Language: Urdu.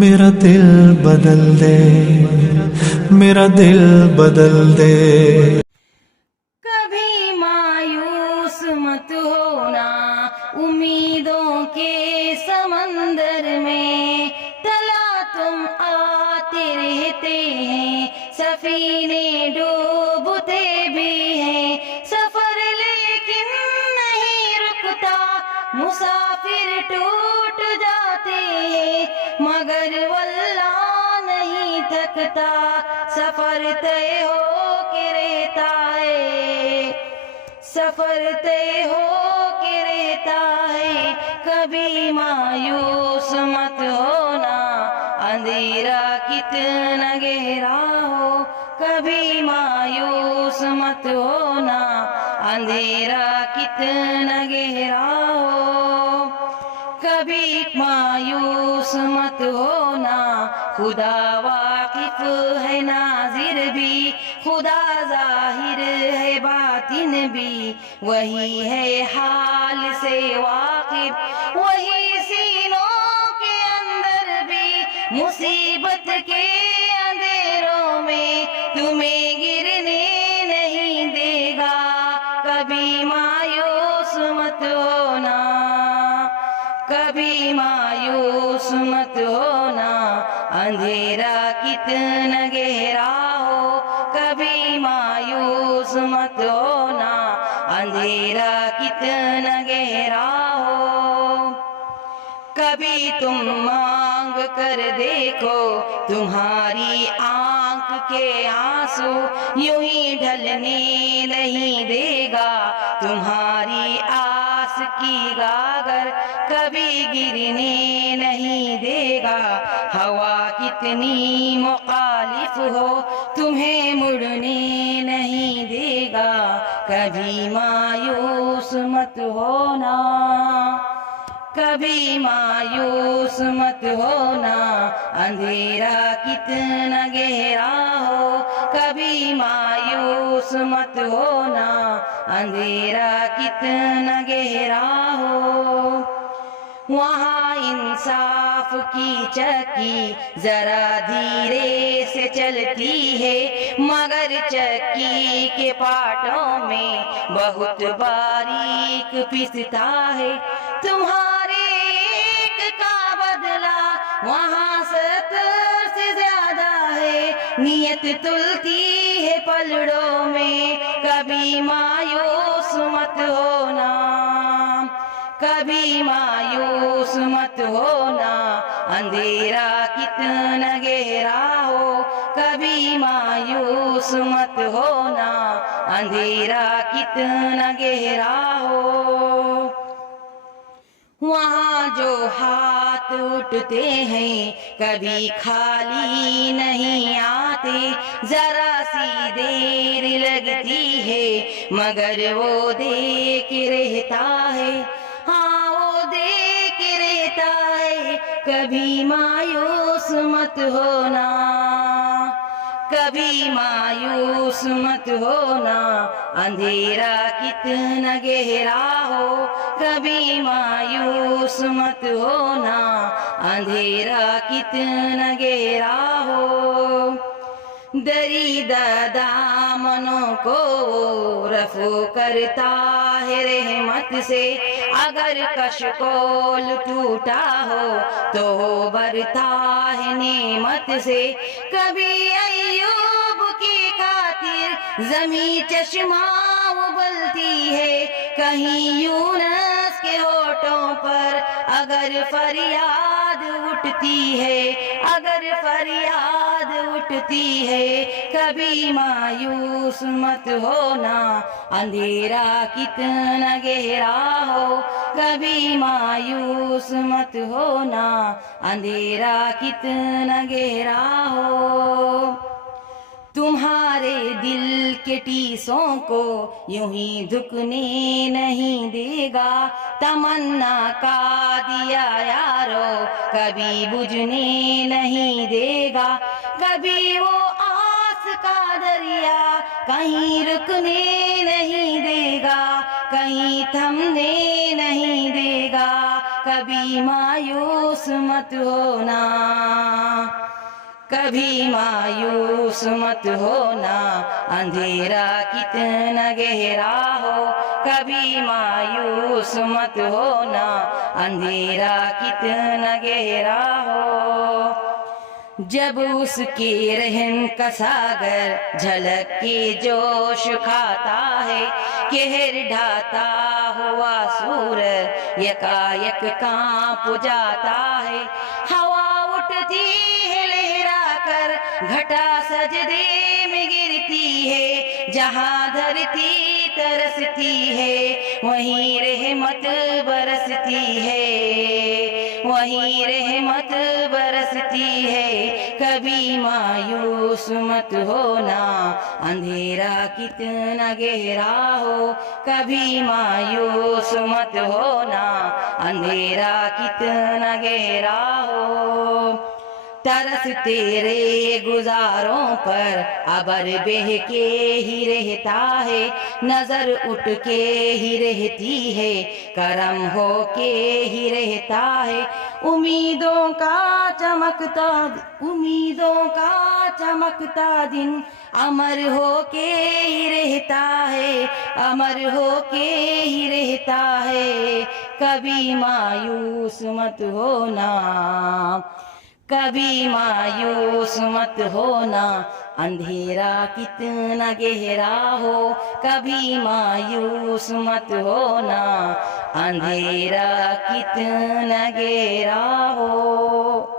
میرا دل بدل دے، میرا دل بدل دے۔ کبھی مایوس مت ہونا، امیدوں کے سمندر میں تلا تم آتے رہتے ہیں، سفینے ڈوبتے بھی ہیں، سفر لیکن نہیں رکتا، مسافر ٹوٹ جاتے ہیں، مگر واللہ نہیں تھکتا، سفر طے ہو کے رہتا ہے، سفر طے ہو کے رہتا ہے۔ کبھی مایوس مت ہونا، اندھیرا کتنا گہرا ہو، کبھی مایوس مت ہونا، اندھیرا کتنا گہرا ہو، کبھی مایوس مت ہونا، خدا واقف ہے ناظر بھی، خدا ظاہر ہے باطن بھی، وہی ہے حال سے واقف، وہی سینوں کے اندر بھی، مصیبت کے اندھیروں میں تمہیں گرنے نہیں دے گا، کبھی مایوس مت ہونا، کبھی مایوس مت ہونا، اندھیرا کتنا گہرا ہو، کبھی مایوس مت ہونا، اندھیرا کتنا گہرا ہو، کبھی تم مانگ کر دیکھو، تمہاری آنکھ کے آنسو یوں ہی ڈھلنے نہیں دے گا، تمہاری آس کی گاگر کبھی گرنے نہیں دے گا، ہوا کتنی مخالف ہو تمہیں مڑنے نہیں دے گا، کبھی مایوس مت ہونا، کبھی مایوس مت ہونا، اندھیرا کتنا گہرا ہو، کبھی مایوس مت ہونا، اندھیرا کتنا گہرا ہو، وہاں انصاف کی چکی ذرا دھیرے سے چلتی ہے، مگر چکی کے پاٹوں میں بہت باریک پستا ہے، تمہارے ایک کا بدلہ وہاں 70 سے زیادہ ہے، نیت تلتی ہے پلڑوں میں، کبھی مایوس مت ہونا، کبھی مایوس مت ہونا، اندھیرا کتنا گہرا ہو، کبھی مایوس مت ہونا، اندھیرا کتنا گہرا ہو، وہاں جو ہاتھ اٹھتے ہیں کبھی خالی نہیں آتے، ذرا سی دیر لگتی ہے مگر وہ دیکھ رہتا ہے، ہاں وہ دیکھ رہتا ہے، کبھی مایوس مت ہونا، کبھی مایوس مت ہونا، اندھیرا کتنا گہرا ہو، کبھی مایوس مت ہونا، اندھیرا کتنا گہرا ہو، دریدہ دامنوں کو رفو کرتا ہے رحمت سے، اگر کشکول ٹوٹا ہو تو برتا ہے نعمت سے، کبھی ایوب کی خاطر زمیں چشمہ ابلتی ہے، کہیں یونس کے ہونٹوں پر اگر فریاد اٹھتی ہے، اگر فریاد اٹھتی ہے، کبھی مایوس مت ہونا، اندھیرا کتنا گہرا ہو، کبھی مایوس مت ہونا، اندھیرا کتنا گہرا ہو، تمہارے دل کے ٹیسوں کو یوں ہی دھکنے نہیں دے گا، تمنا کا دیا یارو کبھی بجھنے نہیں دے گا، کبھی وہ آس کا دریا کہیں رکنے نہیں دے گا، کہیں تھمنے نہیں دے گا، کبھی مایوس مت ہونا۔ کبھی مایوس مت ہونا اندھیرا کتنا گہرا ہو کبھی مایوس مت ہونا اندھیرا کتنا گہرا ہو جب اس کے رحم کا ساگر جھلک کے جوش کھاتا ہے کہر ڈھاتا ہوا سورج یکایک کانپ جاتا ہے ہوا اٹھتی ہے لہرا کر گھٹا سجدے میں گرتی ہے جہاں دھرتی ترستی ہے وہیں رحمت برستی ہے وہیں رحمت برستی ہے کبھی مایوس مت ہونا اندھیرا کتنا گہرا ہو کبھی مایوس مت ہونا اندھیرا کتنا گہرا ہو ترس تیرے گزاروں پر ابر بہ کے ہی رہتا ہے نظر اٹھ کے ہی رہتی ہے کرم ہو کے ہی رہتا ہے امیدوں کا چمکتا دن امر ہو کے ہی رہتا ہے امر ہو کے ہی رہتا ہے کبھی مایوس مت ہونا کبھی مایوس مت ہونا اندھیرا کتنا گہرا ہو کبھی مایوس مت ہونا اندھیرا کتنا گہرا ہو